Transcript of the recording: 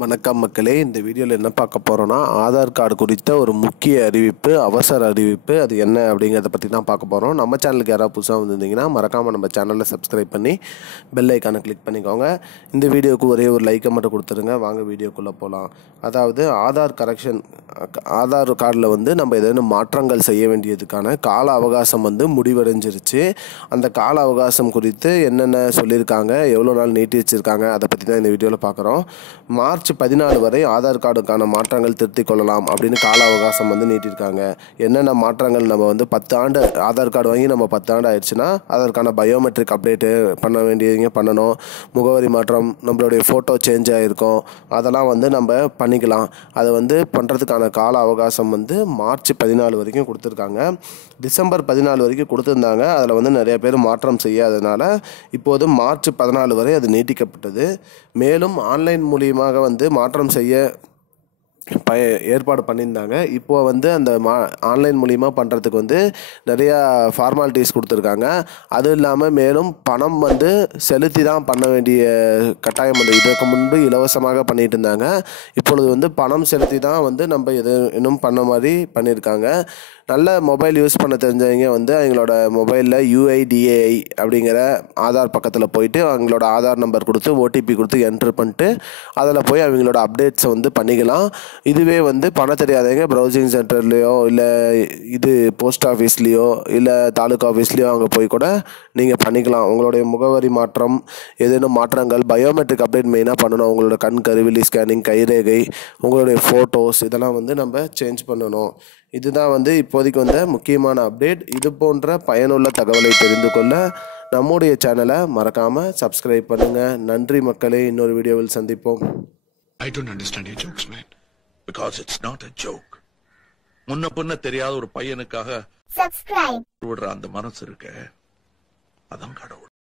வணக்கம் மக்களே, இந்த வீடியோவில் என்ன பார்க்க போகிறோன்னா ஆதார் கார்டு குறித்த ஒரு முக்கிய அறிவிப்பு, அவசர அறிவிப்பு. அது என்ன அப்படிங்கிறத பற்றி தான் பார்க்க போகிறோம். நம்ம சேனலுக்கு யாராவது புதுசாக வந்திருந்தீங்கன்னா மறக்காமல் நம்ம சேனலில் சப்ஸ்கிரைப் பண்ணி பெல் ஐக்கானை கிளிக் பண்ணிக்கோங்க. இந்த வீடியோவுக்கு ஒரே ஒரு லைக்கை மட்டும் கொடுத்துருங்க. வாங்க வீடியோக்குள்ளே போகலாம். அதாவது ஆதார் கார்டில் நம்ம ஏதேனும் மாற்றங்கள் செய்ய வேண்டியதுக்கான கால அவகாசம் முடிவடைஞ்சிருச்சு. அந்த கால அவகாசம் குறித்து என்னென்ன சொல்லியிருக்காங்க, எவ்வளோ நாள் நீட்டி வச்சுருக்காங்க, அதை பற்றி தான் இந்த வீடியோவில் பார்க்குறோம். மார்ச் 14 வரை ஆதார் கார்டுக்கான மாற்றங்கள் திருத்திக் கொள்ளலாம் அப்படின்னு கால அவகாசம் நீட்டிருக்காங்க. என்னென்ன மாற்றங்கள், நம்ம 10 ஆண்டு ஆதார் கார்டு வாங்கி நம்ம 10 ஆண்டு ஆயிடுச்சுன்னா அதற்கான பயோமெட்ரிக் அப்டேட்டு பண்ண வேண்டியவங்க பண்ணணும். முகவரி மாற்றம், நம்மளுடைய ஃபோட்டோ சேஞ்ச் ஆகிருக்கும், அதெல்லாம் நம்ம பண்ணிக்கலாம். அதை பண்ணுறதுக்கான கால அவகாசம் மார்ச் 14 வரைக்கும் கொடுத்துருக்காங்க. டிசம்பர் 14 வரைக்கும் கொடுத்துருந்தாங்க. அதில் நிறைய பேர் மாற்றம் செய்யாததுனால இப்போது மார்ச் 14 வரை அது நீட்டிக்கப்பட்டது. மேலும் ஆன்லைன் மூலியமாக மாற்றம் செய்ய ஏற்பாடு பண்ணியிருந்தாங்க. இப்போது அந்த ஆன்லைன் மூலிமா பண்ணுறதுக்கு நிறையா ஃபார்மாலிட்டிஸ் கொடுத்துருக்காங்க. அதுவும் இல்லாமல் மேலும் பணம் செலுத்தி தான் பண்ண வேண்டிய கட்டாயம் இதற்கு முன்பு இலவசமாக பண்ணிகிட்டு இருந்தாங்க. இப்பொழுது பணம் செலுத்தி தான் நம்ம இன்னும் பண்ண மாதிரி பண்ணியிருக்காங்க. நல்ல மொபைல் யூஸ் பண்ண தெரிஞ்சவங்க அவங்களோட மொபைலில் UIDAI அப்படிங்கிற ஆதார் பக்கத்தில் போயிட்டு அவங்களோட ஆதார் நம்பர் கொடுத்து OTP கொடுத்து என்ட்ரு பண்ணிட்டு அதில் போய் அவங்களோட அப்டேட்ஸை பண்ணிக்கலாம். இதுவே பண்ண தெரியாதவங்க ப்ரௌசிங் சென்டர்லேயோ இல்லை போஸ்ட் ஆஃபீஸ்லேயோ இல்லை தாலுக்கா ஆஃபீஸ்லேயோ அங்கே போய் கூட நீங்கள் பண்ணிக்கலாம். உங்களுடைய முகவரி மாற்றம், ஏதேனும் மாற்றங்கள், பயோமெட்ரிக் அப்டேட் மெயினாக பண்ணணும். உங்களோட கண் கருவிழி ஸ்கேனிங், கைரேகை, உங்களுடைய ஃபோட்டோஸ், இதெல்லாம் நம்ம சேஞ்ச் பண்ணணும். இதுதான் இப்போதைக்கு முக்கியமான அப்டேட். இது போன்ற பயனுள்ள தகவலை தெரிந்து கொள்ள நம்முடைய சேனலை மறக்காமல் சப்ஸ்கிரைப் பண்ணுங்கள். நன்றி மக்களே, இன்னொரு வீடியோவில் சந்திப்போம். I don't understand your jokes, man. Because it's not a joke. முன்ன பின்ன தெரியாத ஒரு பையனுக்காக subscribe விடுற அந்த மனசு இருக்க, அதான் கடவுள்.